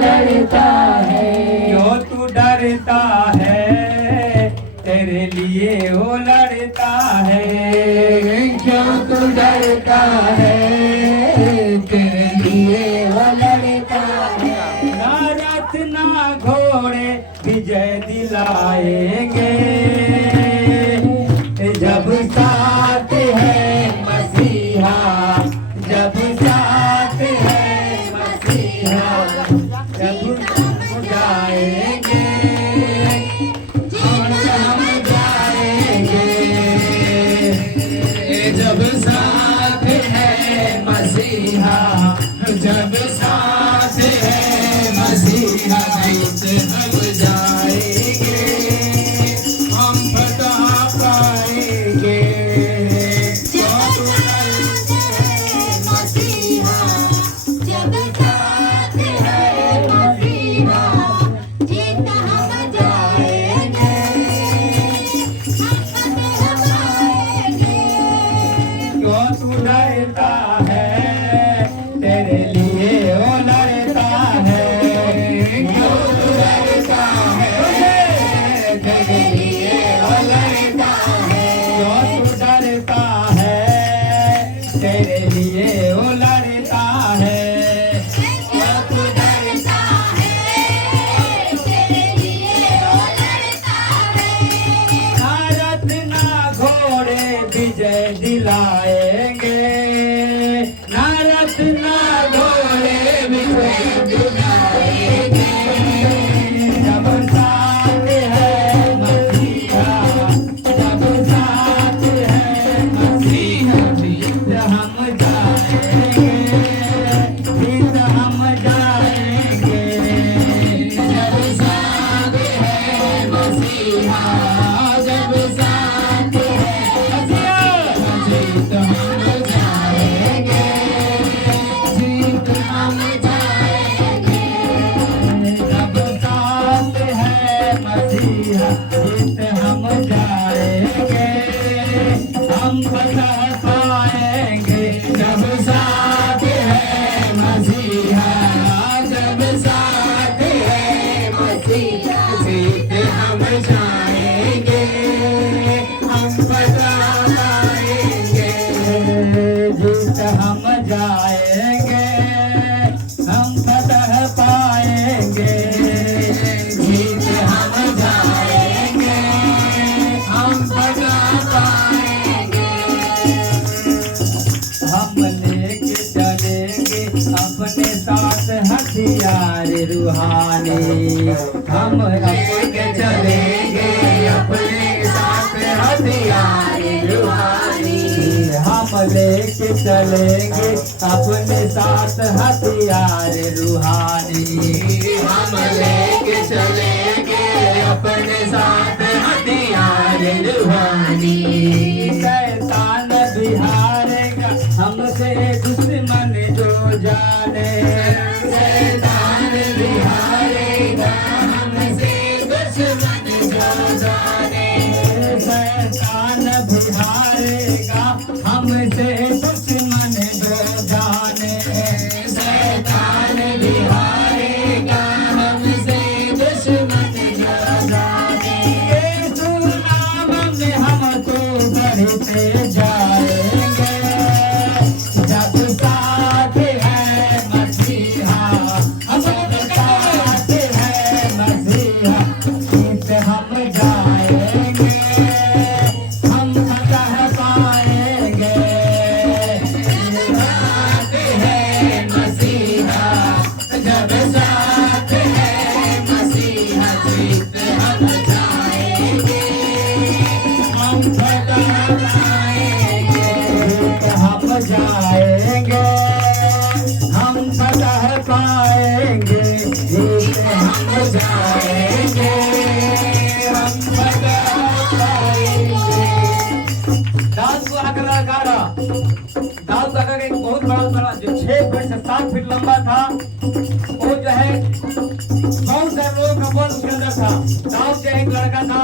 लड़ता है। क्यों तू डरता है, तेरे लिए वो लड़ता है। क्यों तू डरता है, तेरे लिए वो लड़ता है। ना रथ ना घोड़े विजय दिलाएंगे, जब साथ है मसीहा, जब साथ है मसीहा, जब हम जाएंगे, हम जाएंगे। जब साथ है मसीहा, जब साथ है मसीहा, हम जाएंगे, हम फतह पाएंगे। मसीहा, जब साथ है मसीहा, जीत हम जाएंगे, हम फतह पाएंगे। क्यों तू डरता है, तेरे लिए वो लड़ता है। क्यों तू डरता है, तेरे लिए वो लड़ता है। क्यों तू डरता है, तेरे लिए वो लड़ता है। क्यों तू डरता है, तेरे लिए वो लड़ता है। ना रथ ना घोड़े विजय दिलाएंगे, ना रथ ना घोड़े विजय दिलाएंगे। जब साथ है मसीहा, जब साथ है मसीहा, जीत हम जाएंगे, जीत हम जाएंगे। जब साथ है मसीहा, जब साथ है जीत हम जाएंगे, जीत हम जाएंगे। जब साथ है मसीहा, जीत हम जाएंगे, हम फतह पाएंगे। जब साथ है मसीहा, जब साथ है मसीहा, जीत हम जाएंगे, हम फतह पाएंगे। जीत हम जाएंगे, हम फतह पाएंगे। जीत हम जाएंगे, हम फतह पाएंगे। हम लेके चलेंगे अपने साथ हथियार रूहानी, हम लेके चलेंगे अपने साथ हथियार रूहानी। हम लेके चलेंगे अपने साथ हथियार रूहानी। हम लेके चलेंगे अपने साथ हथियार रूहानी। शैतान बिहारेगा हमसे दुश्मन जो जाने, शैतान बिहारेगा हमसे दुश्मन जो जाने। शैतान बिहारेगा हमसे दुश्मन जो जाने। शैतान बिहारेगा हमसे दुश्मन जो जाने। यीशु नाम में हम तो बढ़ते जाएंगे, जब साथ है मसीहा, जब साथ है मसीहा, जीत हम जाएंगे, हम फतह पाएंगे। साथ है मसीहा, जब साथ है मसीहा, जीत हम जाएंगे, हम फतह पाएंगे। हम जाएंगे, हम फतह पाएंगे। जीत हम जाएंगे, हम फतह पाएंगे। दाऊद को आकर गा रहा, दाऊद का एक बहुत बड़ा जो 6 फीट से 7 फीट लंबा था, वो जो है बहुत सारे लोगों का बल उसके अंदर था। दाऊद जो एक लड़का था,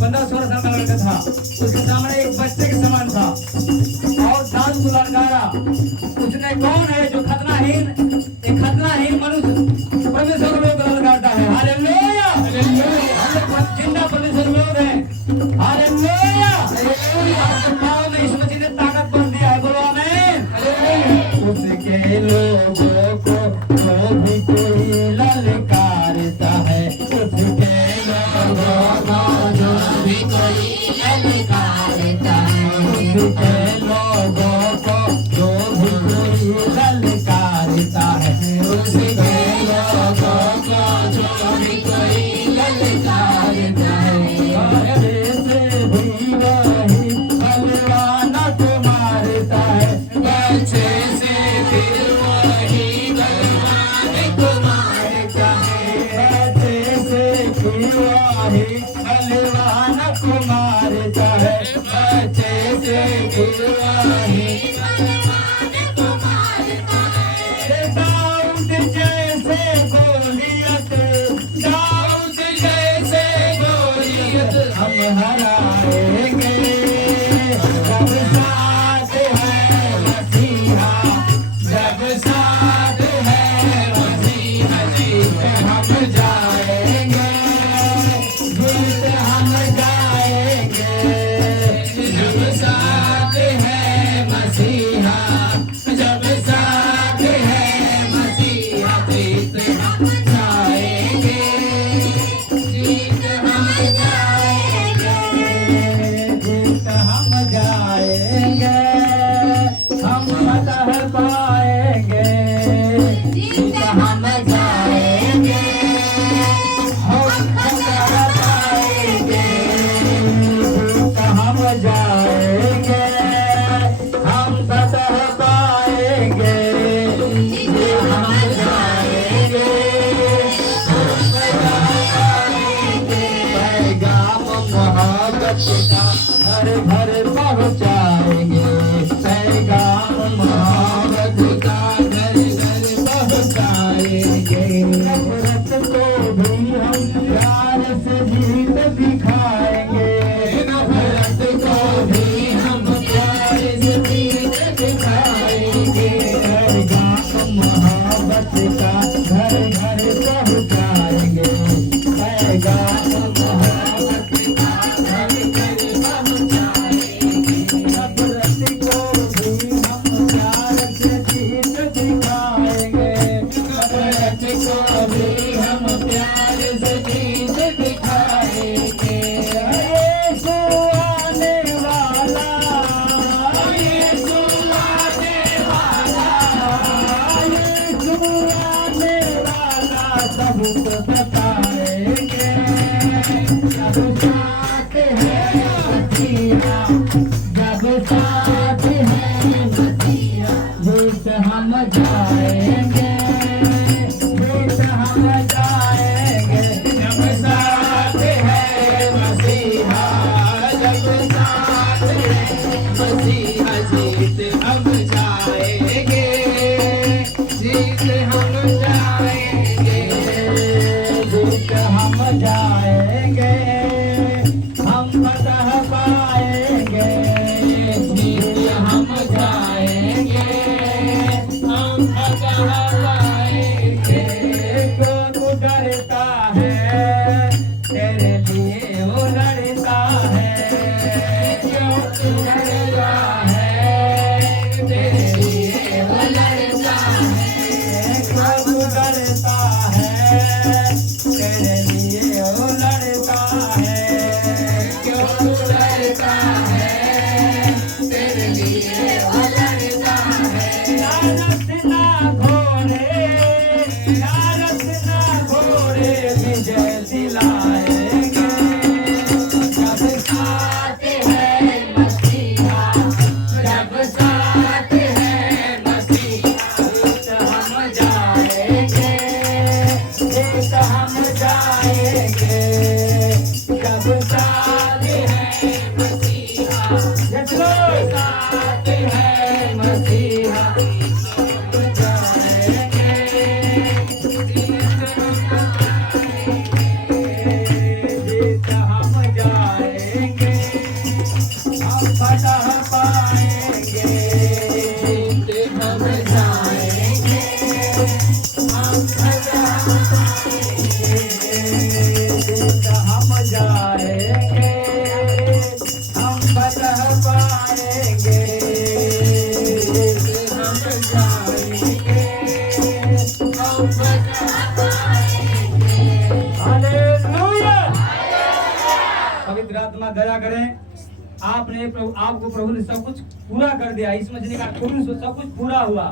15-16 साल का लड़का था, उसके सामने एक बच्चे के समान था। और दाऊद को लड़कारा, उसने कौन है जो खतनाहीन, एक खतनाहीन मनुष्य परमेश्वर जाएंगे हम फतह पाएंगे, जीत हम जाएंगे, हम फतह पाएंगे, जीत हम जाएंगे, हम फतह पाएंगे। पैगाम मोहब्बत का घर घर पहुँचाएंगे, पैगाम मोहब्बत का घर घर पहुँचाएंगे। नफरत को भी हम प्यार से जीत दिखाएंगे, नफरत को भी हम प्यार से जीत दिखाएंगे। पैगाम मोहब्बत का घर घर पहुँचाएंगे, पैगाम मोहब्बत का घर घर पहुँचाएंगे। नफरत को भी हम प्यार से जीत दिखाएंगे, नफरत को भी हम प्यार से जीत दिखाएंगे। यीशु आने वाला, यीशु आने वाला, यीशु आने वाला, सबको बताएंगे। जब साथ है मसीहा, जब साथ है मसीहा, जीत हम जाएंगे, जीत हम जाएंगे। जब साथ है मसीहा, जब साथ है मसीहा, जीत हम जाएंगे, जीत हम जाएंगे, जीत हम जाएंगे, हम फतह पाएंगे, जीत हम जाएंगे, हम फतह पाएंगे। क्यों तू डरता है, तेरे लिए वो लड़ता है, क्यों तू डरता है, तेरे लिए वो लड़ता है, क्यों तू डरता है, तेरे लिए वो लड़ता है, क्यों तू डरता है, तेरे लिए वो लड़ता है। लालच ना घोड़े, लालच ना घोड़े, विजय दिलाएंगे। जब साथ है मसीहा, जब साथ है मसीहा, जीत हम जाएंगे, जीत हम जाएंगे। जब साथ है मसीहा, जब साथ है मसीहा, हम जाएंगे, जीत हम जाएंगे, हम फतह पाएंगे, जीत हम जाएंगे, हम फतह पाएंगे, जीत हम जाएंगे, हम फतह पाएंगे, जीत हम जाएंगे, हम फतह पाएंगे। हालेलुया। पवित्र आत्मा दया करें। आपने आपको प्रभु ने सब कुछ पूरा कर दिया, इस महीने का पूर्ण सब कुछ पूरा हुआ।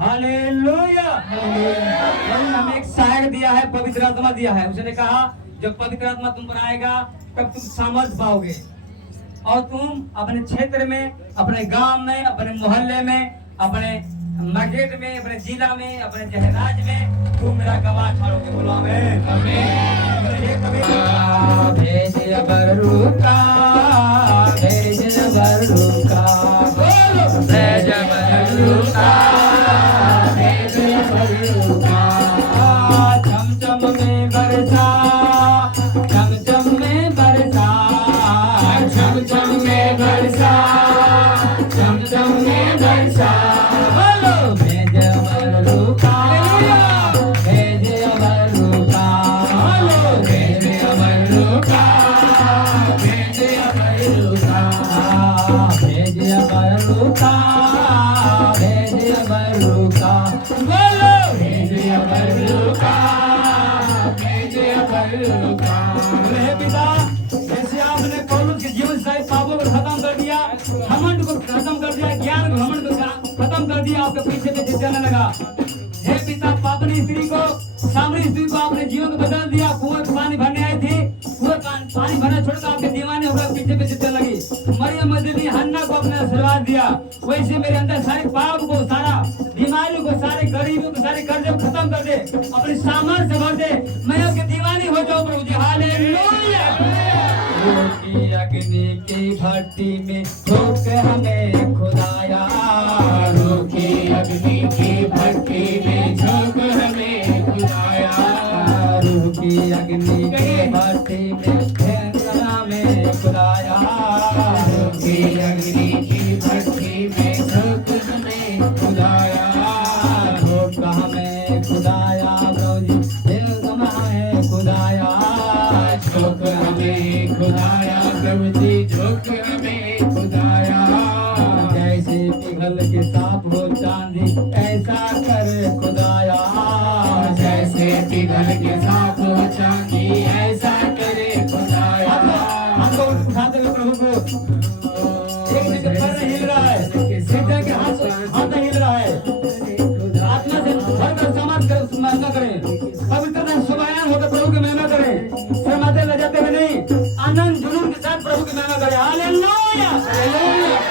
हालेलुया। प्रभु ने हमें एक सहायक दिया है, पवित्र आत्मा दिया है। उसने कहा जब पवित्र आत्मा तुम पर आएगा तब तुम सामर्थ पाओगे और तुम अपने क्षेत्र में, अपने गांव में, अपने मोहल्ले में, अपने मार्केट में, अपने जिला में, अपने राज्य में तुम मेरा गवाह ठहरोगे। बोलो आमीन। भेज बरूका, भेज बरूका, भेज बरूका, भेज बरूका। चमचम में बरसा, चमचम में बरसा, चमचम में बरसा, चमचम में बरसा। बोलो भेज बरूका, भेज बरूका, बोलो भेज बरूका, भेज बरूका, भेज बरूका, भेज बरूका, बोलो भेज बरूका, भेज बरूका। बोले हे पिता, जैसे आपने पौलुस के जीवन से पापों को खत्म कर दिया, घमंड को खत्म कर दिया, ज्ञान घमंड को खत्म कर दिया, आपके पीछे पीछे चलने लगा। हे पिता, पापनी स्त्री को सामरी स्त्री को आपने जीवन को बदल दिया। कुएं में पानी भरने आई थी, कुएं पानी भरना छोड़कर आपके दीवाने होकर पीछे पीछे चलने लगी। मरियम मजदी हन्ना को अपने आशीर्वाद दिया। वैसे मेरे अंदर सारे पाप को, सारा बीमारी को, सारे गरीबों को, सारे कर्जे को खत्म कर दे, अपनी सामर्थ्य से भर दे। मैं आपके दीवानी हो जाऊं प्रभु जी। हालेलुया। रोटी अग्नि की भट्टी में झोंक हमें खुदाया, रोटी अग्नि की भट्टी में झोंक हमें खुदाया, रोटी अग्नि की भट्टी में झोंक हमें खुदाया, रोटी अग्नि की भट्टी में झोंक हमें खुदाया, झोंक हमें खुदाया प्रभु जी, झोंक हमें खुदाया, झोंक हमें खुदाया प्रभु जी, झोंक हमें खुदाया। जैसे पिघल के साफ हो चांदी ऐसा कर खुदाया, जैसे पिघल के साफ हो चांदी ऐसा करे खुदाया। हमको उठाते हुए प्रभु को एक जगह पर हिल रहा है, सीधे के हाथ हिल रहा है। आत्मा से भरकर समाज कर महिमा करें, पवित्रता सुबयान होकर प्रभु की महिमा करें, शर्माते लजाते हुए नहीं, आनंद जुनून के साथ प्रभु की महिमा करें। हालेलुया।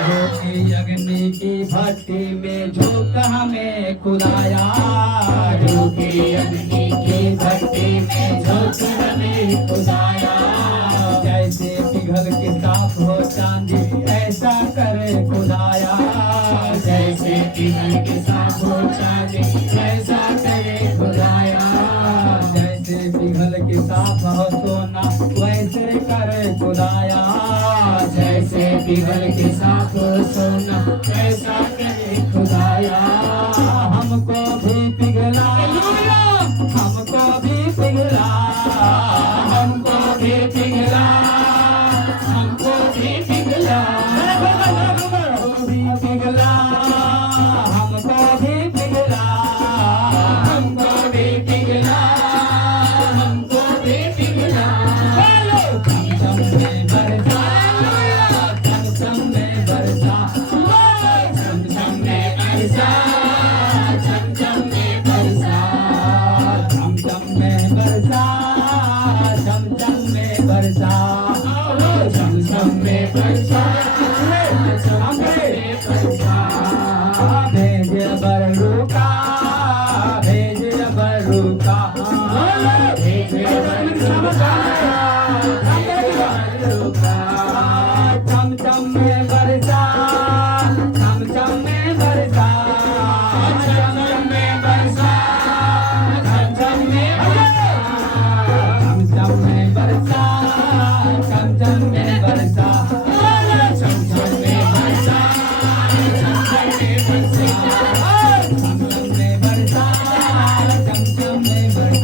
रोटी अग्नि की भट्टी में झोंक हमें खुदाया, रोटी अग्नि की भट्टी में झोंक हमें खुदाया, जैसे पिघल के साफ हो चांदी ऐसा करे खुदाया, जैसे पिघल के साफ हो चांदी ऐसा करे खुदाया, जैसे पिघल के साफ हो सोना वैसे करे खुदाया, जैसे पिघल के साफ हो सोना ऐसा करे खुदाया। हमको भी पिघला, हमको भी पिघला, हमको भी पिघला, हमको भी पिघला, हमको भी पिघला, हमको भी पिघला, हमको भी पिघला, हमको भी पिघला। चमचम में बरसा, चमचम में बरसा, चमचम में बरसा, चमचम में बरसा, चमचम में बरसा, चमचम में बरसा, चमचम में बरसा, चमचम में बरसा। भेज बरूका, भेज बरूका, भेज बरूका, चमचम में बरसा, चमचम में बरसा, चमचम में बरसा, चमचम में चमचम में बरसा, चमचम में बरसा, चमचम में बरसा, चमचम में बरसा, चमचम में बरसा, चमचम में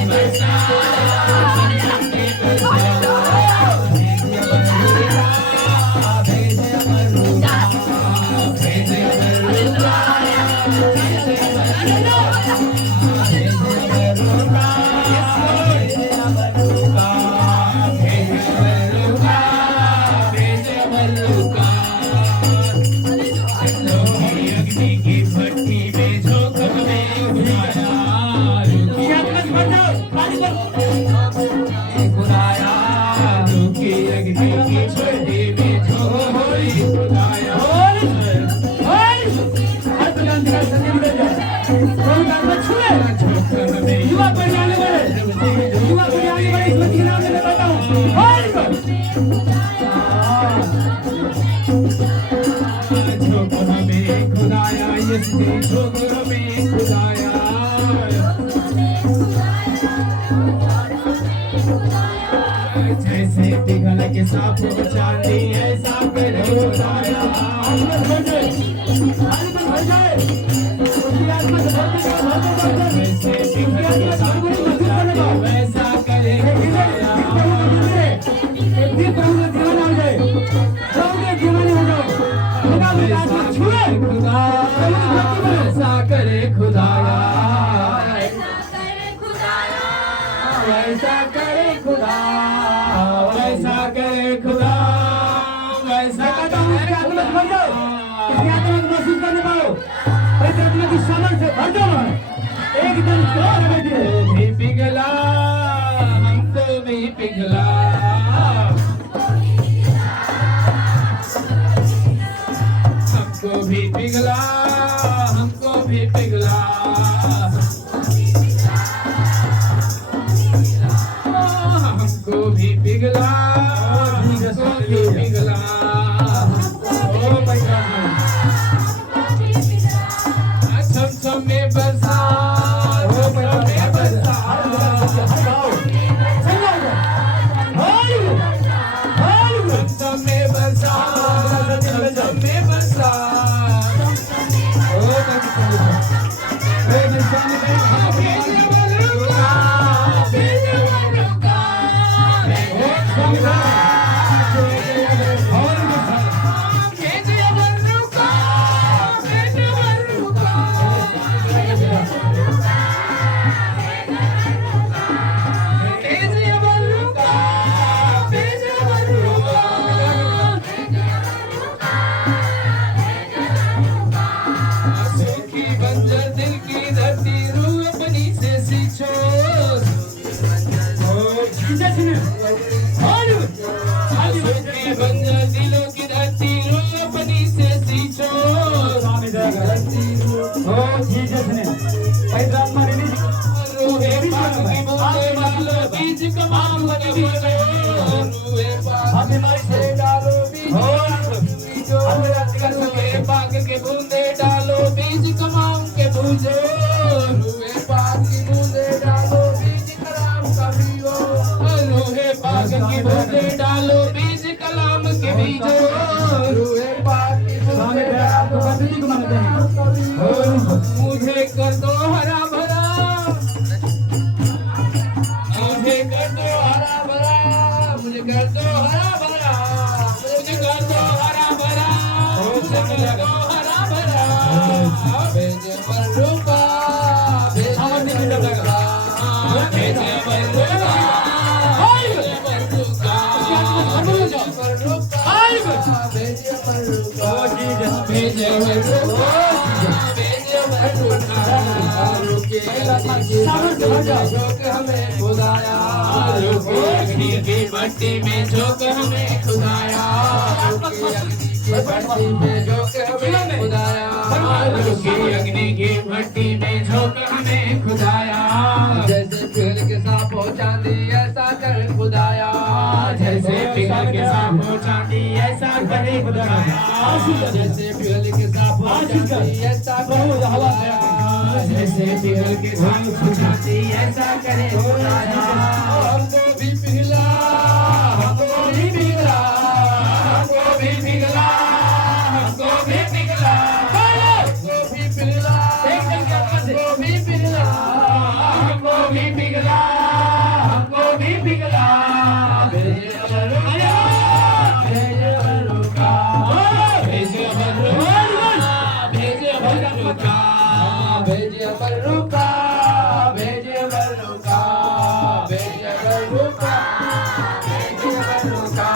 बरसा, अग्नि की भट्टी में झोंक हमें खुदाया, रोटी अग्नि की भट्टी में झोंक हमें खुदाया। युवा पढ़ने आने वाले, युवा पढ़ने आने वाले इस मसीह के नाम से मैं कहता हूँ, झोंक हमें खुदाया, यीशु झोंक हमें खुदाया। जैसे पिघल के साफ हो चांदी ऐसा करे खुदाया। जैसे पिघल के साफ हो चांदी वैसा करे खुदाया। वैसा करे खुदाया, वैसा करे खुदा, वैसा करे खुदा, वैसा महसूस करने पाओ, पवित्र आत्मा की सामर्थ्य से भर दो। एकदम जोर बैठे भी पिघला हमको भी पिघला हमको भी पिघला हमको भी पिघला हमको भी पिघला हमको भी पिघला ओ भाई छम छम में बरसात ओ भाई छम में बरसात छम में बरसात छम में बरसात सूखी बंजर दिल की धरती रूह अपनी से सींचो सूखी बंजर दिलों की धरती रूह अपनी से सींचो रूहे पाक की बूंदे डालो बीज कमाम के बीजो रूहे पाक से डालो बीज रूहे पाक के बूंदे डालो बीज कमाम के बूझो रूहे पाक की बूंदे डालो बीज कलाम का बीजो रूहे पाक की बूंदे डालो बीज कलाम के बीजो रूहे पाक की बूंदे डालो मुझे कर दो हरा भरा मुझे कर दो हरा भरा मुझे कर दो हरा भरा मुझे कर दो हरा भरा मुझे कर दो हरा भरा भेजे बल्लुका भेजे बल्लुका भेजे बल्लुका भेजे बल्लुका भेजे बल्लुका भेजे बल्लुका हमें खुदाया अग्नि की भट्टी में झोंक हमें खुदाया भट्टी में झोंक हमें खुदाया अग्नि की भट्टी में झोंक हमें खुदाया जैसे पिघल के सांप हो चांदी ऐसा कर खुदाया जैसे पिघल के सांप हो चांदी ऐसा करे खुदाया जैसे पिघल के सांप हो चांदी ऐसा कर खुदाया जैसे पिघल के सांप हो चांदी ऐसा करे खुदाया हमको भी पिघला हमको भी पिघला हमको भी पिघला हमको भी पिघला हमको भी पिघला हमको भी पिघला हमको भी पिघला हमको भी पिघला भेजे बल्लुका भेजे बल्लुका भेजे बल्लुका भेजे बल्लुका भेजे बल्लुका भेजे बल्लुका भेजे बल्लुका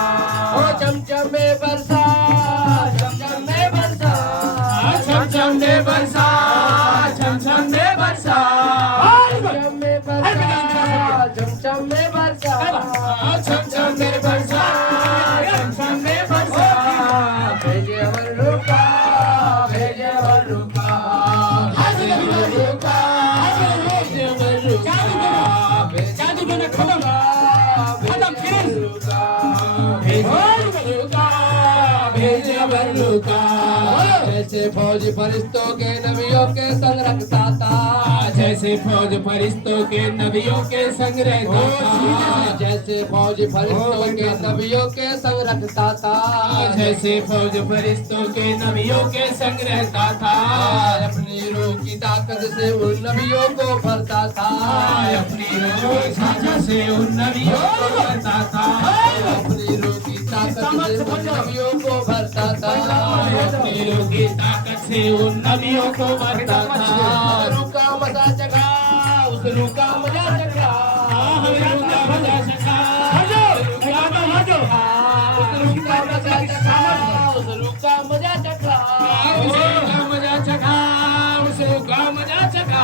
ओ चमचम में बरसा चमचम में बरसा चमचम में बरसा चमचम में बरसा चमचम में बरसा चमचम में बरसा चमचम में बरसा चमचम में बरसा भेजे बल्लुका भेजे बल्लुका भेजे बल्लुका भेजे बल्लुका भेजे बल्लुका भेजे बल्लुका जैसे फौज फरिश्तों के नबियों के संग रखता था जैसे फौज फरिश्तों के नबियों के संग रहता था जैसे फौज फरिश्तों के नबियों के संग रखता था जैसे फौज फरिश्तों के नबियों के संग रहता था अपनी रूह की ताकत से उन नबियों को भरता था अपनी रूह की ताकत से उन नबियों को भरता था अपनी रूह की ताकत से उन नबियों को भरता था अपनी रूह की ताकत से उन नबियों को भरता था रूह का मजा चखा उस रूह का मजा चखा रूह का मजा चखा उस रूह का मजा चखा उस रूह का मजा चखा उस रूह का मजा चखा उस रूह का मजा चखा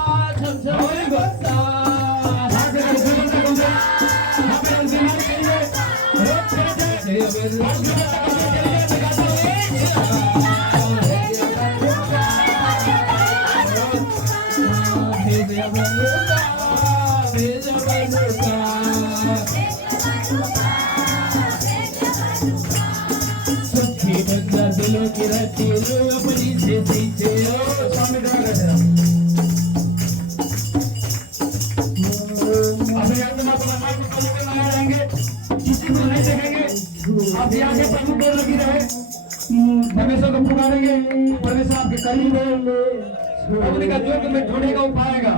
सुखी बंदा दिलों की रहती लो अपनी से सींचे स्वामी किसी को नहीं देखेंगे आप यहाँ से प्रभु को लगी रहे परमेश्वर को पुकारेंगे परमेश्वर आपके करीब है का जो तुम्हें ढूंढेगा वो पाएगा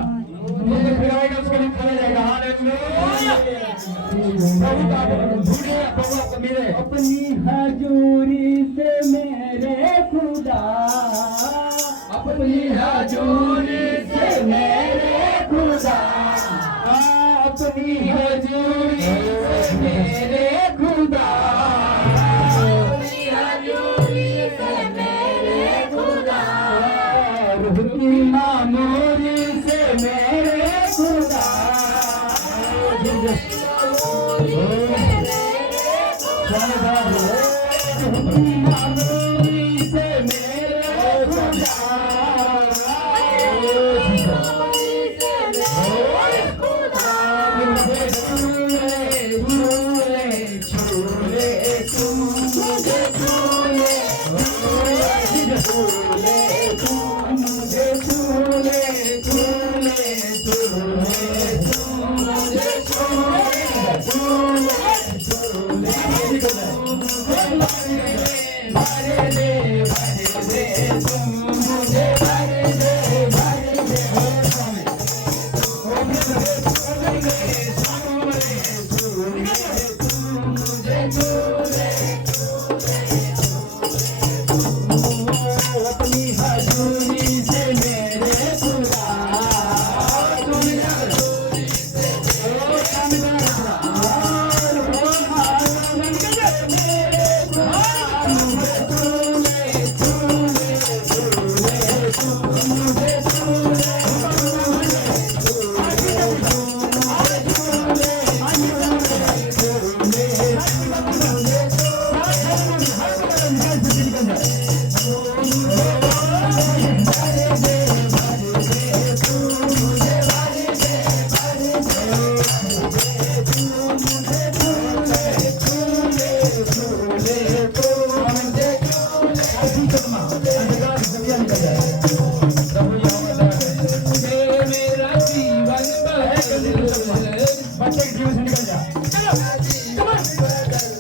फिर आएगा उसके लिए खड़ा जाएगा हालेलुया प्रभु का ढूंढे प्रभु आपको मिले अपनी हजूरी से मेरे खुदा अपनी हजूरी से मेरे खुदा अपनी हजूरी से मेरे खुदा अपनी हजूरी से मेरे खुदा रुहनी मामूरी से मेरे खुदा मामूरी से मेरे खुदा अपनी हजूरी से मेरे खुदा बच्चे के जीवन से निकल जा जीवन से निकल जा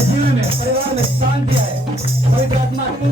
जीवन में परिवार में शांति आए पवित्र आत्मा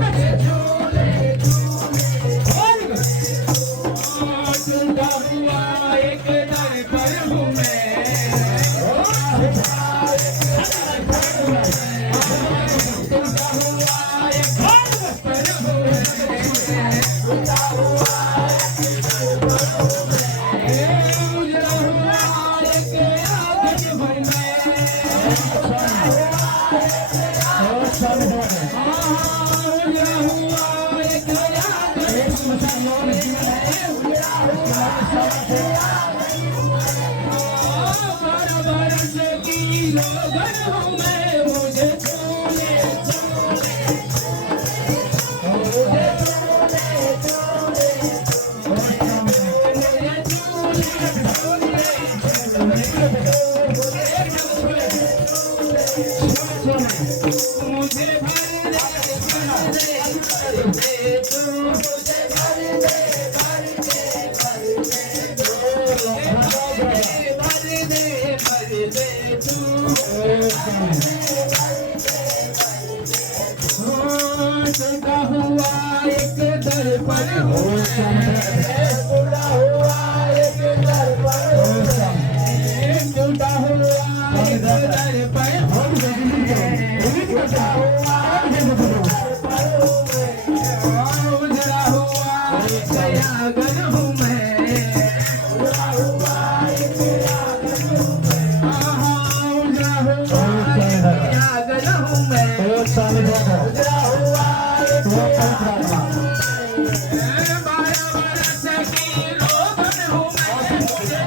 टूटा हुआ एक दर्पण हो टूटा हुआ एक दर्पण टूटा हुआ एक दर्पण हो टूटा हुआ उजड़ा हुआ आंगन हूँ मैं उजड़ा हुआ आंगन हूँ मैं उजड़ा हुआ बारह बरस की रोगन हूँ मैं मुझे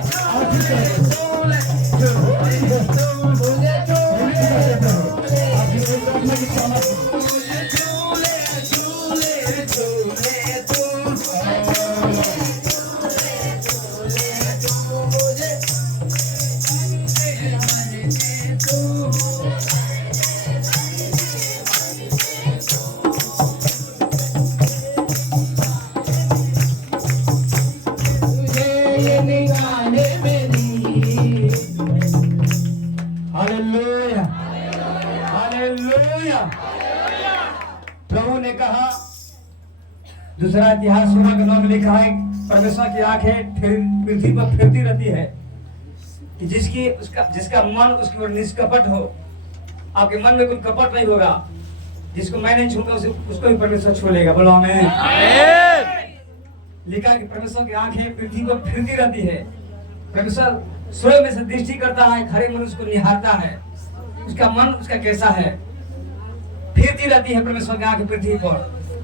हालेलुया हालेलुया। प्रभु ने कहा, दूसरा इतिहास 16 के 9 में लिखा है, परमेश्वर की आंखें पृथ्वी पर फिरती रहती है कि जिसका मन उसकी ओर निष्कपट हो। आपके मन में कोई कपट नहीं होगा। जिसको मैं नहीं छूंगा उसको भी परमेश्वर छू लेगा। बोलो आमीन। लिखा कि परमेश्वर की आंखें पृथ्वी पर फिरती रहती है। परमेश्वर सूर्य में से दृष्टि करता है, हरे मनुष्य को निहारता है, उसका मन उसका कैसा है। फिरती रहती है परमेश्वर की आंखें पृथ्वी पर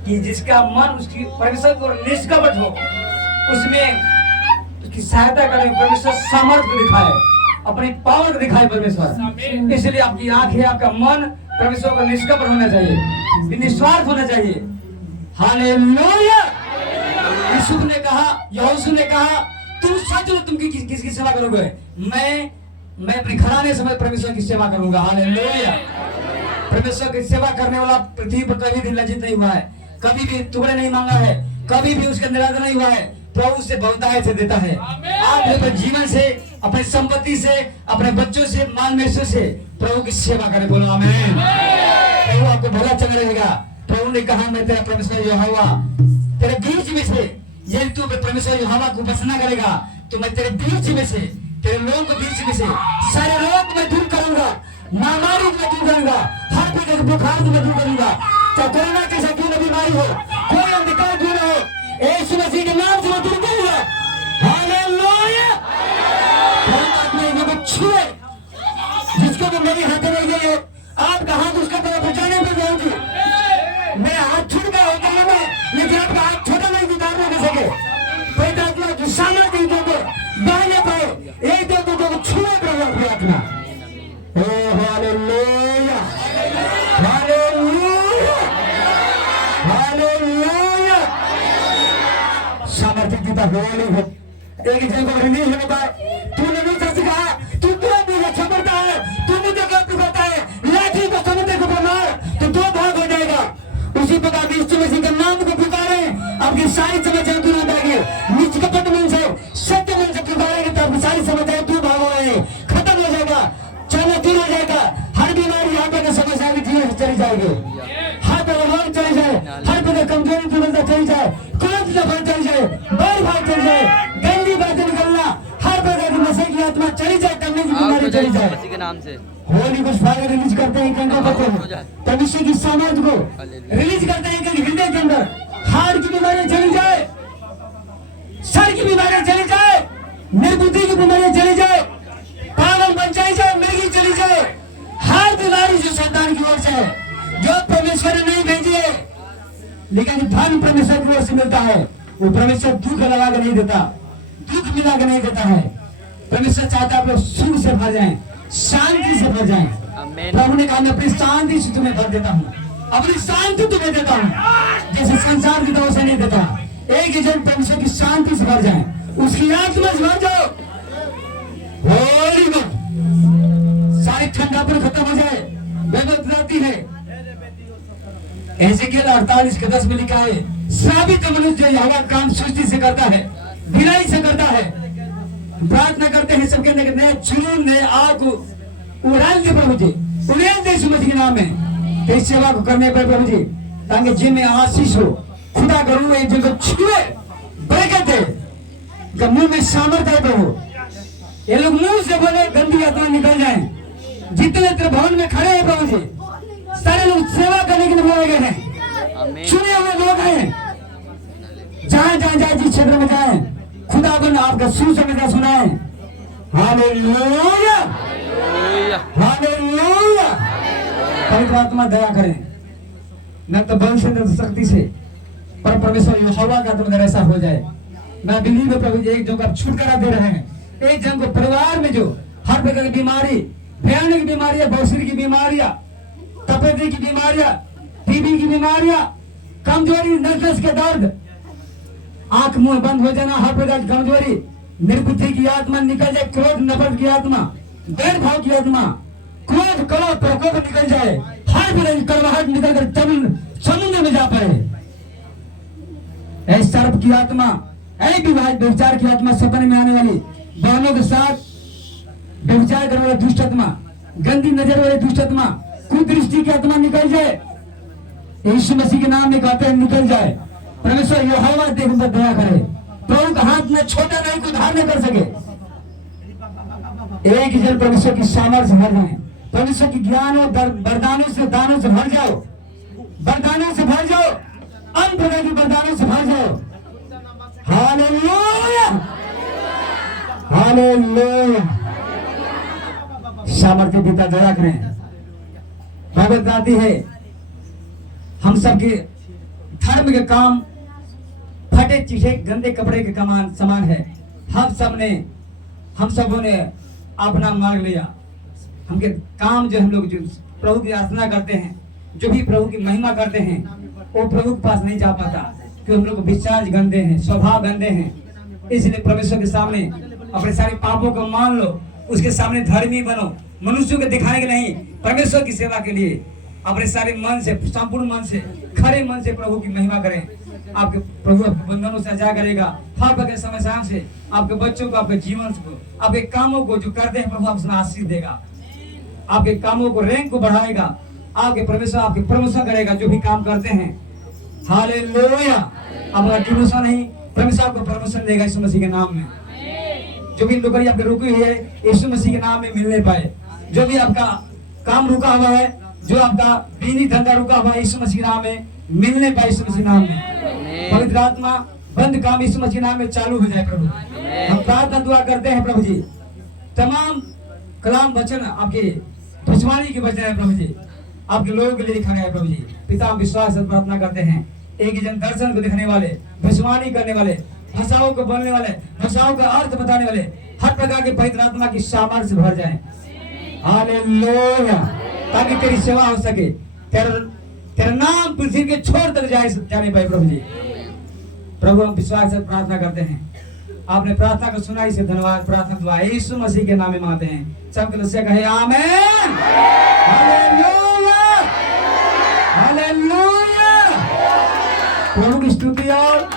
कि जिसका मन उसकी परमेश्वर को निष्कपट हो, उसमें उसकी सहायता करे। परमेश्वर सामर्थ्य को दिखाए, अपनी पावर को दिखाए परमेश्वर। इसलिए आपकी आंखें, आपका मन परमेश्वर को निष्कपट होना चाहिए, निस्वार्थ होना चाहिए। हालेलुया। यूसुफ ने कहा, यहोशू ने कहा, तुम सोच लो तुम किसकी सेवा करोगे। मैं अपने घराने समय परमेश्वर की सेवा करूंगा। हालेलुया। परमेश्वर की सेवा करने वाला पृथ्वी पर कभी भी लज्जित नहीं हुआ है, कभी भी टुकड़े नहीं मांगा है, कभी भी उसका निरादर नहीं हुआ है। प्रभु उससे बहुतायत से देता है। आप अपने जीवन से, अपने संपत्ति से, अपने बच्चों से, माल मवेशियों से प्रभु की सेवा करें। बोलो आमीन। प्रभु आपको भला चल रहेगा। प्रभु ने कहा, मैं तेरा परमेश्वर यहोवा तेरे बीच में से, यदि तू परमेश्वर यहोवा को उपासना करेगा तो मैं तेरे बीच में से, तेरे लोगों के बीच में से सारे रोग मैं दूर करूंगा, महामारी को मैं दूर करूंगा, हर प्रकार के बुखार को मैं दूर करूंगा। चाहे कोरोना जैसा क्यों न बीमारी हो, कोई अंधकार क्यों न हो, यीशु मसीह के नाम से मैं दूर करूंगा। हालेलुया। परमात्मा ने को छुए, जिसको भी मेरी हाथ में गई है, आपका हाथ उसका तरफ बचाने पर जाऊंगी। मेरा हाथ छूट गया होता है ना, लेकिन आपका हाथ छोटा नहीं उतारने दे सके। पवित्र आत्मा जो सामर्थ्य दो दाहिने पाओ एक दो छुए प्रभु आत्मा। ओ हालेलुया हालेलुया हालेलुया। सामर्थ्य देता है। एक जन को रिलीज होता है, तूने मुझसे सिखा, तू क्यों मुझे छपड़ता है, तू मुझे क्यों पिघलता है, लाठी को समुद्र को मार तो दो भाग हो जाएगा। उसी प्रकार यीशु मसीह के नाम को पुकारे, आपकी सारी समस्याएं दूर हो जाएगी। निष्कपट मन से, सत्य मन से पुकारेंगे तो आपकी सारी समस्याएं दूर भाग हो जाएगी, खत्म हो जाएगा, चलो दूर हो जाएगा। हर बीमारी यहाँ पर समस्या भी धीरे से चली जाएगी, हर प्रकार रोग चली जाए, हर प्रकार कमजोरी दुर्बलता चली जाए, क्रोध जफर चली जाए, बैर भाग चली जाए, गंदी बातें निकलना, हर प्रकार की नशे की आत्मा चली जाए, करने की बीमारी चली जाए। मसीह के नाम से होली कुछ फायर रिलीज करते हैं कंधों पर, परमेश्वर की सामर्थ को रिलीज करते हैं कि हृदय के अंदर हार्ट की बीमारियां चली जाए, सर की बीमारियां चली जाए, निर्बुद्धि की बीमारियां चली जाए, पागल बन जाए, मिर्गी चली जाए। हर बीमारी जो शैतान की ओर से है, जो परमेश्वर ने नहीं भेजी है, लेकिन धन परमेश्वर की ओर से मिलता है, वो परमेश्वर दुख लगा के नहीं देता, दुख मिला के नहीं देता है। परमेश्वर चाहता है आप लोग सुख से भर जाएं, शांति से भर जाएं। प्रभु ने कहा, मैं अपनी शांति से तुम्हें भर देता हूँ, अपनी शांति तुम्हें देता हूँ, जैसे संसार की तरफ से नहीं देता। एक ही जन परमेश्वर की शांति से भर जाए, उसकी आत्मा से भर जाओ। होली गॉड, सारी ठंडापन खत्म हो जाए, बेबसी है। एजेकियल 48 के 10 में लिखा है, श्रापित मनुष्य जो यहोवा काम सृष्टि से करता है, ढिलाई से करता है। प्रार्थना करते हैं सबके नए जुनून, नए आग को उड़ाएंगे प्रभु जी, मसीह के नाम में तेरी सेवा को करने पर प्रभु जी, ताकि जिनमें आशीष हो, खुदा करूँ एक जिनको छुए बरकत है, कि मुंह में सामर्थ्य है प्रभु, ये लोग मुंह से बोले गंदी आत्मा निकल जाए। जितने तेरे भवन में खड़े हैं प्रभु जी, सारे लोग सेवा करने के लिए बुलाए गए हैं, चुने हुए लोग हैं। जहां जहां जाए, जिस क्षेत्र में जाए, खुदा को आपका सुसमाचार सुनाए। Hallelujah, hallelujah. पवित्र आत्मा दया करें, न तो बल से न तो शक्ति से, पर परमेश्वर यहोवा का तुम ऐसा हो जाए। मैं बिलीव है प्रभु जी, एक जो आप छुटकारा दे रहे हैं, एक जन को परिवार में जो हर प्रकार की बीमारी, भयानक बीमारियां, बौसरी की बीमारियां, तपेदिक की बीमारियां, टीबी की बीमारियां, कमजोरी, नस के दर्द, आंख मुंह बंद हो जाना, हर प्रकार की कमजोरी, निर्बुद्धि की आत्मा निकल जाए, क्रोध नफरत की आत्मा, भेद भाव की आत्मा, क्रोध कलह प्रकोप निकल जाए, हर प्रकार की कड़वाहट निकल कर समुद्र में जा पड़े। ऐसे सर्प की आत्मा, ऐसे विवाहित व्यभिचार की आत्मा, सपने में आने वाली बहनों के साथ व्यभिचार करने वाली दुष्ट आत्मा, गंदी नजर वाली दुष्ट आत्मा, कुदृष्टि की आत्मा निकल जाए। यीशु मसीह के नाम में कहते हैं निकल जाए। परमेश्वर यहोवा देख पर दया करे, प्रभु का हाथ में छोटा नहीं कोई धार नहीं कर सके। एक ही जन परमेश्वर की सामर्थ्य भर जाए, परमेश्वर की ज्ञान और वरदानों से, दानों से भर जाओ, वरदानों से भर जाओ, अन्य प्रकार की वरदानों से भर जाओ। Hallelujah, hallelujah. सामर्थ्य पिता दया करें। बाइबल बताती है हम सबके धर्म के काम फटे चीजे गंदे कपड़े के कमान समान है। हम सबों ने अपना मार्ग लिया। हमके काम जो हम लोग जो प्रभु की आराधना करते हैं, जो भी प्रभु की महिमा करते हैं, वो प्रभु के पास नहीं जा पाता, क्योंकि हम लोग विचार गंदे हैं, स्वभाव गंदे हैं। इसलिए परमेश्वर के सामने अपने सारे पापों को मान लो, उसके सामने धर्मी बनो, मनुष्यों को दिखाने के नहीं, परमेश्वर की सेवा के लिए अपने सारे मन से, संपूर्ण मन से, खरे मन से प्रभु की महिमा करें। आपके प्रभु आपके बंधनों से आजाद करेगा, हर प्रकार के समस्याओं से, आपके बच्चों को, आपके जीवन को, आपके कामों को जो करते हैं प्रभु आपसे आशीष देगा, आपके कामों को रैंक को बढ़ाएगा, आपके परमेश्वर आपके प्रमोशन करेगा जो भी काम करते हैं। हालेलुया। आपका डिमोशन नहीं, परमेश्वर आपको प्रमोशन देगा यीशु मसीह के नाम में। जो भी नौकरी आपकी रुकी हुई है, यीशु मसीह के नाम में मिलने पाए। जो भी आपका काम रुका हुआ है, जो आपका बिजली धंधा रुका हुआ है, यीशु मसीह के नाम में मिलने पाए, यीशु मसीह नाम में। पवित्र आत्मा बंद काम यीशु मसीह नाम में चालू हो जाए प्रभु। हम प्रार्थना दुआ करते हैं प्रभु जी, तमाम कलाम वचन आपके भजवानी के वचन है प्रभु जी, आपके लोगों के लिए लिखा गया है प्रभु जी। पिता हम विश्वास से प्रार्थना करते हैं, एक ही जन दर्शन को दिखने वाले, भजवानी करने वाले, भाषाओं को बोलने वाले, भाषाओं का अर्थ बताने वाले, हर प्रकार के पवित्र आत्मा की सामर्थ्य से भर जाए। हालेलुया। ताकि तेरी सेवा हो सके, तेरा नाम पृथ्वी के छोर तक जाने पाए प्रभु जी। प्रभु हम विश्वास से प्रार्थना करते हैं, आपने प्रार्थना को सुना, इसे धन्यवाद। प्रार्थना दुआ यीशु मसीह के नाम में मांगते हैं, सबके लिए कहे आमीन। Hallelujah, hallelujah. प्रभु की स्तुति और